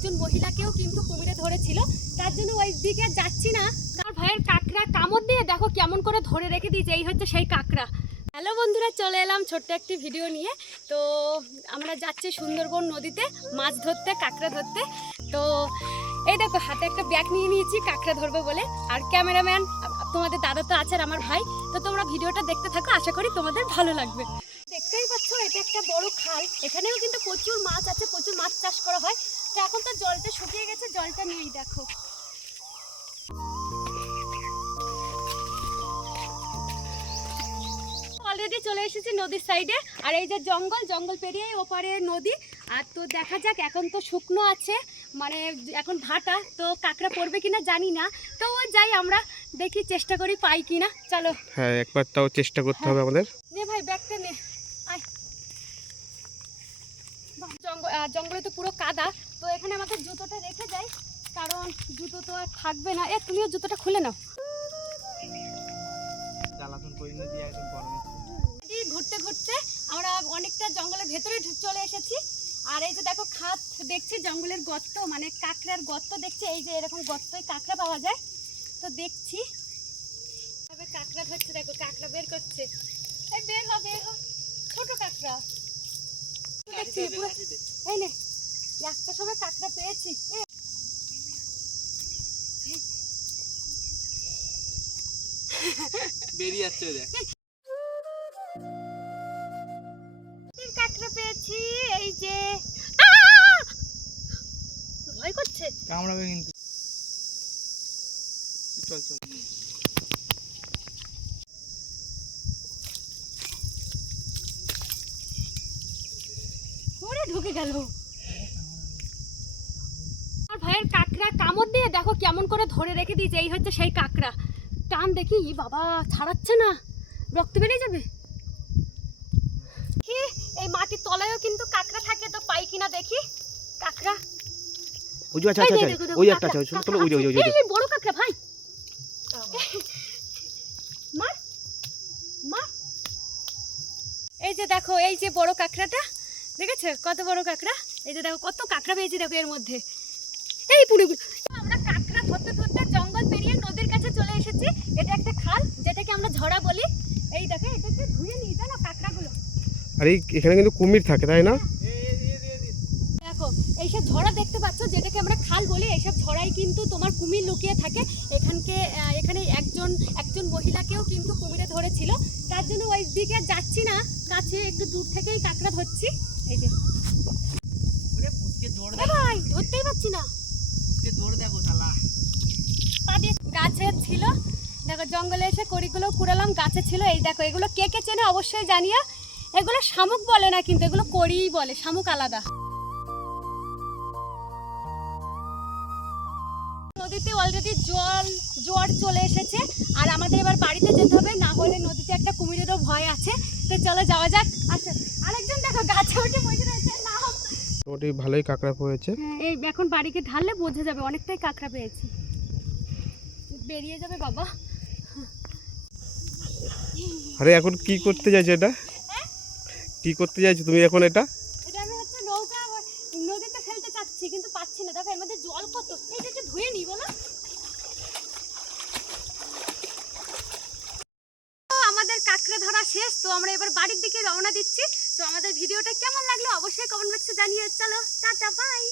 একজন মহিলাকেও কিন্তু কুমিরে ধরেছিল। তার জন্য ওই দিকে যাচ্ছি না। তার ভাইয়ের কাঁকড়া কামড় দিয়ে দেখো কেমন করে ধরে রেখে দিয়েছে, এই হচ্ছে সেই কাঁকড়া। হ্যালো বন্ধুরা, চলে এলাম ছোট্ট একটি ভিডিও নিয়ে। তো আমরা যাচ্ছি সুন্দরবন নদীতে, মাছ ধরতে, কাঁকড়া ধরতে। তো এই দেখো, হাতে একটা ব্যাগ নিয়ে নিয়েছি, কাঁকড়া ধরবো বলে। আর ক্যামেরাম্যান, তোমাদের দাদা তো আছে আর আমার ভাই। তো তোমরা ভিডিওটা দেখতে থাকো, আশা করি তোমাদের ভালো লাগবে। দেখতেই পাচ্ছ, এটা একটা বড় খাল। এখানেও কিন্তু প্রচুর মাছ আছে, প্রচুর মাছ চাষ করা হয়। তো এখন তো জলটা শুকিয়ে গেছে জলটা নেই দেখো। অলরেডি চলে এসেছি নদীর সাইডে আর এই যে জঙ্গল জঙ্গল পেরিয়েই ওপারে নদী। আর তো দেখা যাক এখন তো শুকনো আছে মানে এখন ভাটা তো কাঁকড়া পড়বে কিনা জানি না। তো ও যাই আমরা দেখি চেষ্টা করি পাই কিনা। চলো। হ্যাঁ একবার তাও চেষ্টা করতে হবে আমাদের নে ভাই ব্যাগটা নে আয় বাহ, জঙ্গল তো পুরো কাদা। তো এখানে আমাকে জুতোটা রেখে যাই কারণ জুতো তো আর থাকবে না। এ তুমিও জুতোটা খুলে নাও। ঘুরতে ঘুরতে আমরা অনেকটা জঙ্গলের ভেতরে চলে এসেছি। আর এই যে দেখো খাত দেখছি জঙ্গলের গর্ত মানে কাঁকড়ার গর্ত দেখছি। এই যে এরকম গর্তই কাঁকড়া পাওয়া যায়। তো দেখছি। তবে কাঁকড়া ধরছে দেখো কাঁকড়া বের করছে। এই বের হ বের হ। ছোট কাঁকড়া। দেখছি এই নে একটা সময় কাঁকড়া পেয়েছি। বেরিয়ে যাচ্ছে দেখ। কাঁকড়া পেয়েছি এই যে। ভয় করছে। কামড়াবে কিন্তু। চল চল। ঢুকে গেল। আর ভাইয়ের কাঁকড়া কামড় দিয়ে দেখো কেমন করে ধরে রেখে দিয়েছে এই হচ্ছে সেই কাঁকড়া। টান দেখি বাবা ছাড়াচ্ছে না। রক্ত বেরিয়ে যাবে? কি? এই মাটির তলায়ও কিন্তু কাঁকড়া থাকে তো পাই কিনা দেখি। কাঁকড়া। ওই আচ্ছা এই আচ্ছা যে দেখো, দেখো, ওই একটা আছে চলো ওই ওই ওই যে, ওই আছে। যে। এই, বড় কাঁকড়া ভাই। মার। মার। এই যে দেখো এই যে বড় কাঁকড়াটা। দেখেছ? কত বড় কাঁকড়া? এই যে দেখো কত কাঁকড়া পেয়েছি দেখো এর মধ্যে। এই পুরোগুলো। আমরা কাঁকড়া ধরতে ধরতে জঙ্গল পেরিয়ে নদীর কাছে চলে এসেছি। এটা একটা খাল যেটাকে আমরা ঝরা বলি। এই দেখো এটাকে ধুয়ে নিয়ে জানো কাঁকড়াগুলো। আর এখানে কিন্তু কুমির থাকে তাই না? ঝড়া দেখতে পাচ্ছ যেটাকে আমরা খাল বলি এইসব ঝড়াই কিন্তু তোমার কুমির লুকিয়ে থাকে। এখানকে এখানে একজন একজন মহিলাকেও কিন্তু কুমিরে ধরেছিল। তার জন্য ওই দিকে যাচ্ছি না। কাছে একটু দূর থেকেই কাঁকড়া ধরছি। এই যে। ভাই ধরতেই পারছি না। গাছে ছিল। দেখো জঙ্গলে এসে কড়িগুলো কুড়ালাম গাছে ছিল। এই দেখো এগুলো কে কে চেনে অবশ্যই এগুলো শামুক বলে না কিন্তু এগুলো কড়িই বলে শামুক আলাদা। নদীতে অলরেডি জল জোয়ার চলে এসেছে। আর আমাদের এবার বাড়িতে যেতে হবে না হলে নদীতে একটা কুমিরেরও ভয় আছে। তো চলো যাওয়া যাক। আচ্ছা আরেকজন দেখো গাছে উঠে বসে রয়েছে। নাও মোটামুটি ভালোই কাঁকড়া পড়েছে। হ্যাঁ, এই এখন বাড়িকে ঢাললে বোঝা যাবে অনেকটাই কাঁকড়া পেয়েছি। বেরিয়ে যাবে বাবা। আরে এখন কি করতে চাইছো এটা? কি করতে চাইছো তুমি এখন এটা এটা আমি হচ্ছে নৌকা আবার নদীতে ফেলতে চাচ্ছি কিন্তু পাচ্ছি না। দেখো, এর মধ্যে জল কত? এইটা একটু ধুয়ে নিই বলো আমাদের কাঁকড়া ধরা শেষ, তো আমরা এবার বাড়ির দিকে রওনা দিচ্ছি। তো আমাদের ভিডিওটা কেমন লাগল অবশ্যই কমেন্ট বক্সে জানিয়ে চলো। Tata bye